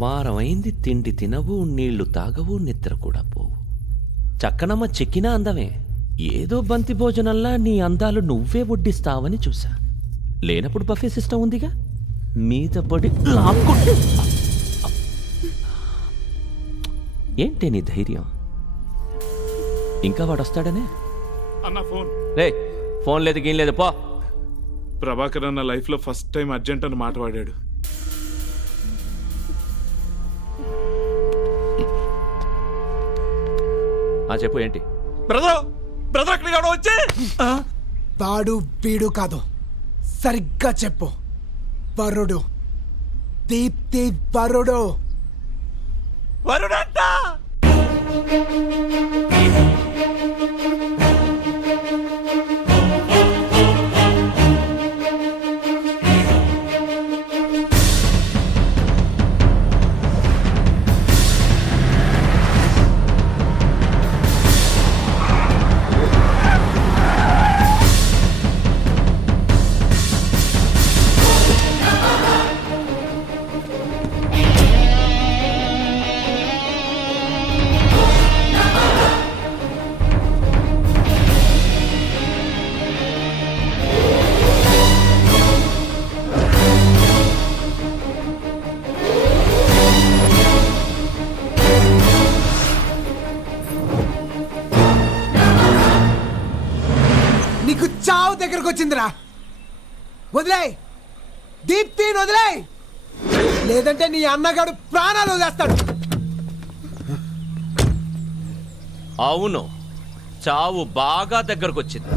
వారమైంది తిండి తినవు, నీళ్లు తాగవు, నిద్ర కూడా పోవు. చక్కనమ్మ చెక్కినా అందమే. ఏదో బంతి భోజనంలా నీ అందాలు నువ్వే వడ్డిస్తావని చూసా. లేనప్పుడు బఫే సిస్టమ్ ఉందిగా, మీద పడి లాక్కుంటే. ఏంటి నీ ధైర్యం? ఇంకా వాడొస్తాడనే అన్న ఫోన్. రే, ఫోన్ లేదు గీన్ లేదు, పో. ప్రభాకర్ అన్న లైఫ్ లో ఫస్ట్ టైం అర్జెంట్ అని మాట్లాడాడు. చెప్పు ఏంటి? బ్రదర్ అక్కడ వచ్చే వాడు వీడు కాదు, సరిగ్గా చెప్పు. వరుడు, దీప్తి వరుడు. వరుడంట. నీకు చావు దగ్గరకు వచ్చిందిరా. వదిలే దీప్తిని, వదిలే, లేదంటే నీ అన్నగాడు ప్రాణాలు వదిలేస్తాడు. అవును, చావు బాగా దగ్గరకొచ్చింది.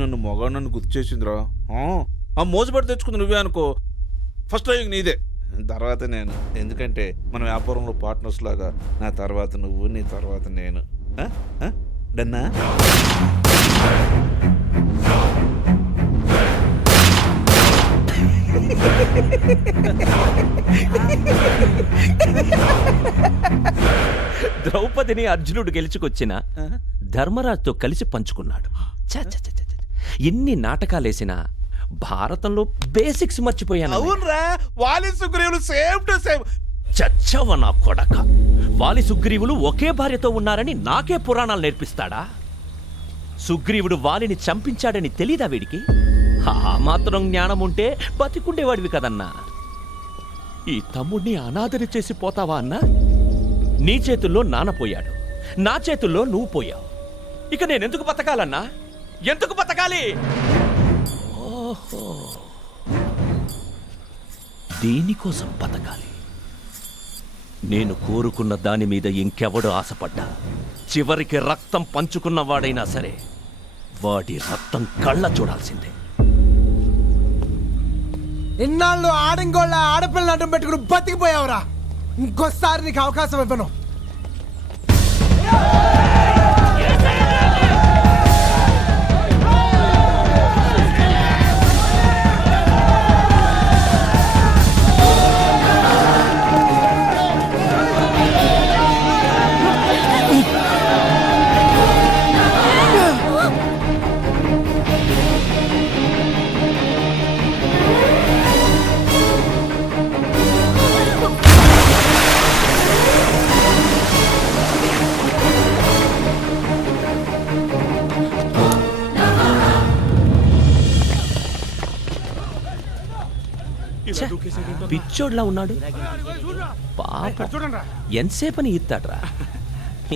నన్ను మొగాడు నన్ను గుర్తు చేసిందిరా. ఆ మోసపడి తెచ్చుకుంది నువ్వే అనుకో. ఫస్ట్ టైం నీదే, తర్వాత నేను. ఎందుకంటే మన వ్యాపారంలో పార్ట్నర్స్ లాగా నా తర్వాత నువ్వు, నీ తర్వాత నేను. డన్నా? ద్రౌపదిని అర్జునుడు గెలుచుకొచ్చిన ధర్మరాజుతో కలిసి పంచుకున్నాడు. ఎన్ని నాటకాలేసినా భారతంలో బేసిక్స్ మర్చిపోయాను. అవునరా, వాలి సుగ్రీవులు సేమ్ టు సేమ్. చచ్చవ నా కొడక. వాలి సుగ్రీవులు ఒకే భార్యతో ఉన్నారని నాకే పురాణాలు నేర్పిస్తాడా? సుగ్రీవుడు వాలిని చంపించాడని తెలీదా వీడికి? ఆ మాత్రం జ్ఞానం ఉంటే బతికుండేవాడివి కదన్నా. ఈ తమ్ముడిని అనాథని చేసి పోతావా అన్నా? నీ చేతుల్లో నానపోయాడు, నా చేతుల్లో నువ్వు పోయావు. ఇక నేనెందుకు బతకాలన్నా? ఎందుకు బతకాలి? ఓహో, దీనికోసం బతకాలి. నేను కోరుకున్న దాని మీద ఇంకెవడు ఆశపడ్డా చివరికి రక్తం పంచుకున్నవాడైనా సరే వాడి రక్తం కళ్ళ చూడాల్సిందే. ఇన్నాళ్ళు ఆడంగోళ్ళ ఆడపిల్లలు అడ్డం పెట్టుకుని బతికిపోయావురా. ఇంకోసారి నీకు అవకాశం ఇవ్వను. ఛే, పిచ్చోడ్లా ఉన్నాడు. పాపం ఎంతసేపని ఈత్తాడ్రా.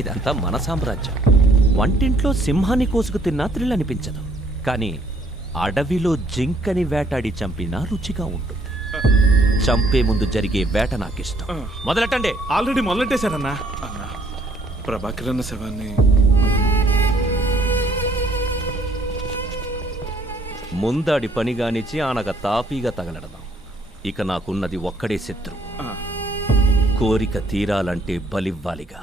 ఇదంతా మన సామ్రాజ్యం. వంటింట్లో సింహాన్ని కోసుకు తిన్నా థ్రిల్ అనిపించదు, కానీ అడవిలో జింకని వేటాడి చంపినా రుచిగా ఉంటుంది. చంపే ముందు జరిగే వేట నాకిష్టం. మొదలెట్టండి. ఆల్రెడీ మొదలెట్టేశారన్నా. అన్నా, ప్రభాకర్ అన్న శవాన్ని ముందాడి పని గానిచి ఆనగ తాపీగా తగలడదాం. ఇక నాకున్నది ఒక్కడే శత్రు. కోరిక తీరాలంటే బలివ్వాలిగా.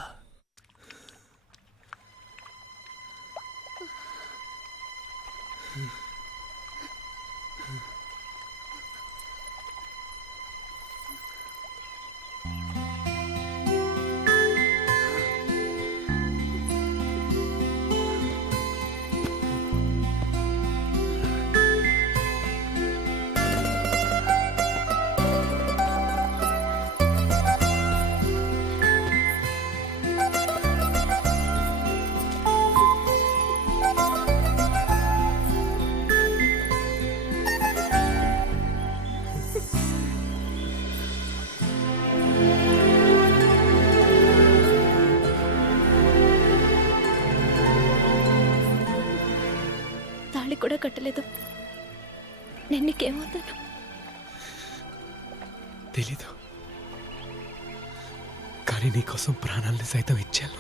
తాళి కూడా కట్టలేదు. నేను నీకేమవుతాను తెలీదు, కానీ నీకోసం ప్రాణాలని సైతం ఇచ్చేయాలి.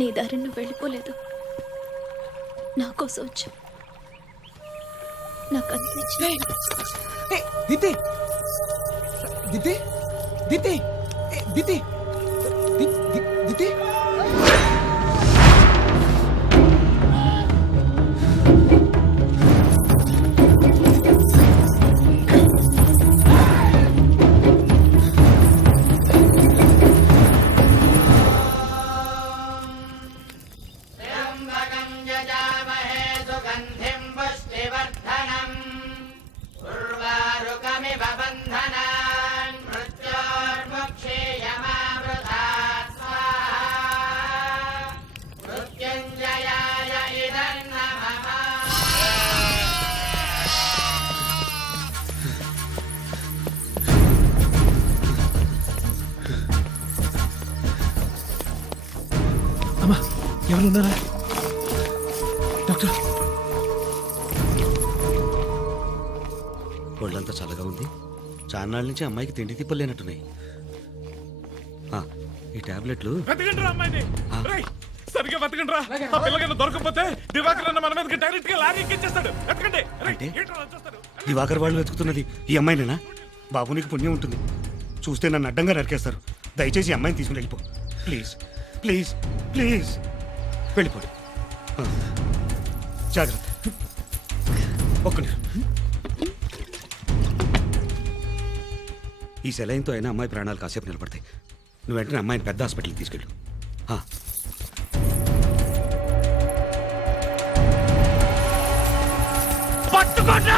నీ దారి నువ్వు వెళ్ళిపోలేదు, నా కోసం వచ్చా. నాకు అనిపించింది. దితి దితి దితి దితి దితి అమ్మా, ఎవరు ఉన్నారా? డాక్టర్, ఒళ్ళంతా చల్లగా ఉంది. చాన్నాళ్ళ నుంచి అమ్మాయికి తిండి తిప్పలేనట్టున్నాయి. ఈ టాబ్లెట్లు వెతకండి రా అమ్మాయిని. రేయ్, సరిగ్గా వెతకండి రా. ఆ పిల్లగాని దొరకకపోతే దివాకర్ అన్న మన మీదకి డైరెక్ట్ గా లారీ ఎక్కించేస్తాడు. వెతకండి. రేయ్, అంటే? ఏంట్రా అలా చూస్తారు? దివాకర్ వాళ్ళు వెతుకుతున్నది ఈ అమ్మాయినేనా? బాబు నీకు పుణ్యం ఉంటుంది, చూస్తే నన్ను అడ్డంగా నరికేస్తారు. దయచేసి ఈ అమ్మాయిని తీసుకుని వెళ్ళిపో ప్లీజ్ ప్లీజ్ ప్లీజ్. వెళ్ళిపోడు. జాగ్రత్త. ఒక్క నిమిషం. ఈ సెలైన్తో అయినా అమ్మాయి ప్రాణాలు కాసేపు నిలబడతాయి. నువ్వు వెంటనే అమ్మాయిని పెద్ద హాస్పిటల్కి తీసుకెళ్ళు. పట్టుకోండి.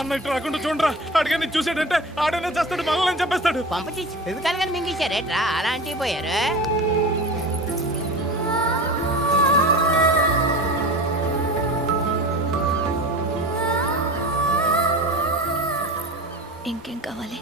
అన్న ఇటు రాకుండా చూడరా, అడిగాని చూసాడంటే ఆడనే చేస్తాడు, మనల్ని చంపేస్తాడు. పంప తీసి ఫిజికల్ గా మింగేశారేట్రా అలాంటివి పోయారు. ఇంకేం కావాలి?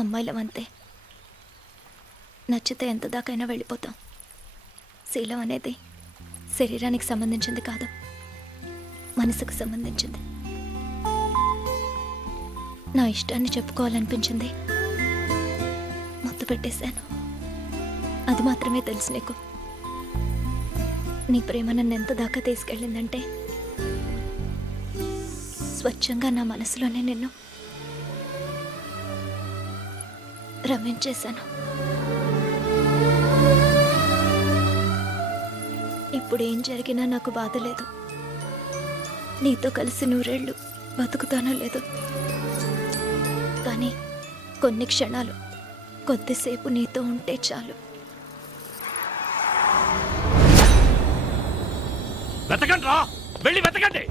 అమ్మాయిలం అంతే, నచ్చితే ఎంత దాకైనా వెళ్ళిపోతాం. శీలం అనేది శరీరానికి సంబంధించింది కాదు, మనసుకు సంబంధించింది. నా ఇష్టాన్ని చెప్పుకోవాలనిపించింది, ముద్దు పెట్టేశాను. అది మాత్రమే తెలుసు నీకు. నీ ప్రేమ నన్ను ఎంత దాకా తీసుకెళ్ళిందంటే స్వచ్ఛంగా నా మనసులోనే నిన్ను రమించేశాను. ఇప్పుడు ఏం జరిగినా నాకు బాధ లేదు. నీతో కలిసి 100 ఏళ్ళు బతుకుతానో లేదు, కానీ కొన్ని క్షణాలు కొద్దిసేపు నీతో ఉంటే చాలు. వెతకండి రా, వెళ్ళి వెతకండి.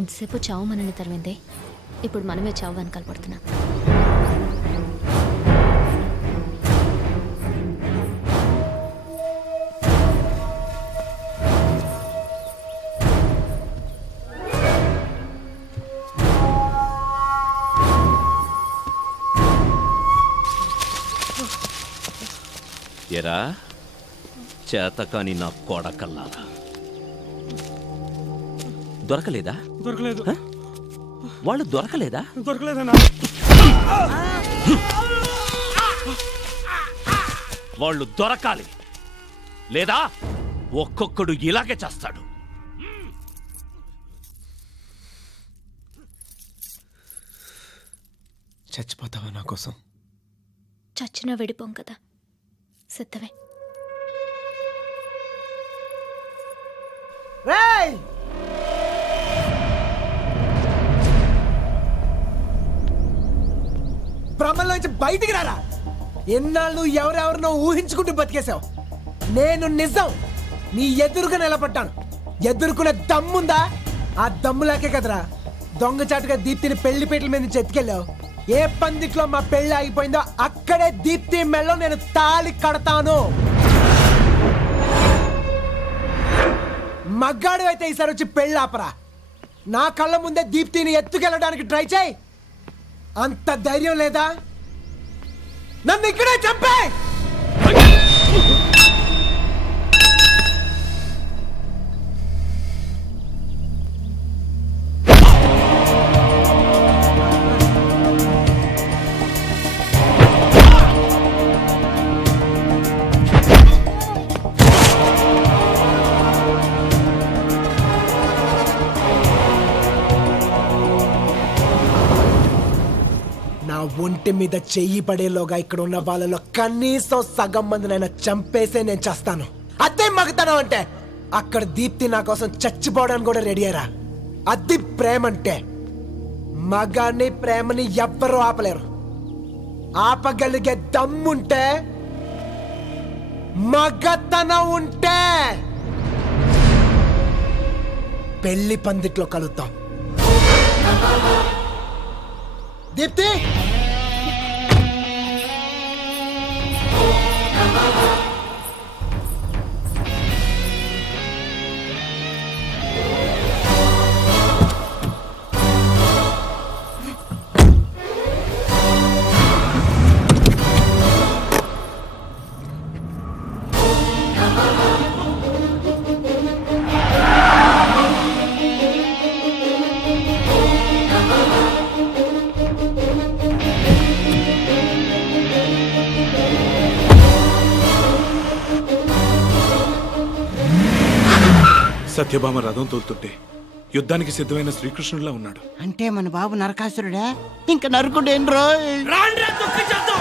ఎంతసేపు చావు మనల్ని తరిమిందే, ఇప్పుడు మనమే చావు వెనకాల పడుతున్నాం. ఎరా చేతకాని నా కొడకల్లారా, దొరకలేదా? దొరకలేదు. హ? వాళ్ళు దొరకలేదా? దొరకలేదన్నా. వాళ్ళు దొరకాలి, లేదా ఒక్కొక్కడు ఇలాగే చేస్తాడు. చచ్చిపోతావా నా కోసం? చచ్చినా విడిపోం కదా, సిద్ధమే. రేయ్! భ్రమలోంచి బయటికి రారా. ఎన్నాళ్ళు ఎవరెవరినో ఊహించుకుంటూ బతికేశావు. నేను నిజం నీ ఎదురుగా నిలబడ్డాను. ఎదుర్కొనే దమ్ముందా? ఆ దమ్ములాకే కదరా దొంగచాటుగా దీప్తిని పెళ్లి పీటల మీద నుంచి ఎత్తుకెళ్ళావు. ఏ పందిట్లో మా పెళ్లి ఆగిపోయిందో అక్కడే దీప్తి మెళ్ళో నేను తాళి కడతాను. మగ్గాడు అయితే ఈసారి వచ్చి పెళ్ళి ఆపరా. నా కళ్ళ ముందే దీప్తిని ఎత్తుకెళ్ళడానికి ట్రై చేయి. అంత ధైర్యం లేదా? నన్ను ఇక్కడే చంపే. ఒంటి మీద చెయ్యి పడేలోగా ఇక్కడ ఉన్న వాళ్ళలో కనీసం సగం మందినైనా చంపేసే నేను చేస్తాను. అదే మగతనం అంటే. అక్కడ దీప్తి నా కోసం చచ్చిపోవడానికి కూడా రెడీ అయ్యారా. అది ప్రేమంటే. మగాన్ని ప్రేమని ఎవ్వరూ ఆపలేరు. ఆపగలిగే దమ్ముంటే, మగతనం ఉంటే పెళ్లి పందిట్లో కలుద్దాం. దీప్తి, సత్యభామ రథం తోలుతుంటే యుద్ధానికి సిద్ధమైన శ్రీకృష్ణుడిలా ఉన్నాడు. అంటే మన బాబు నరకాసురుడా? ఇంకా నరుకుడేంట్రో. రాండ్రా, తొక్కి చేద్దాం.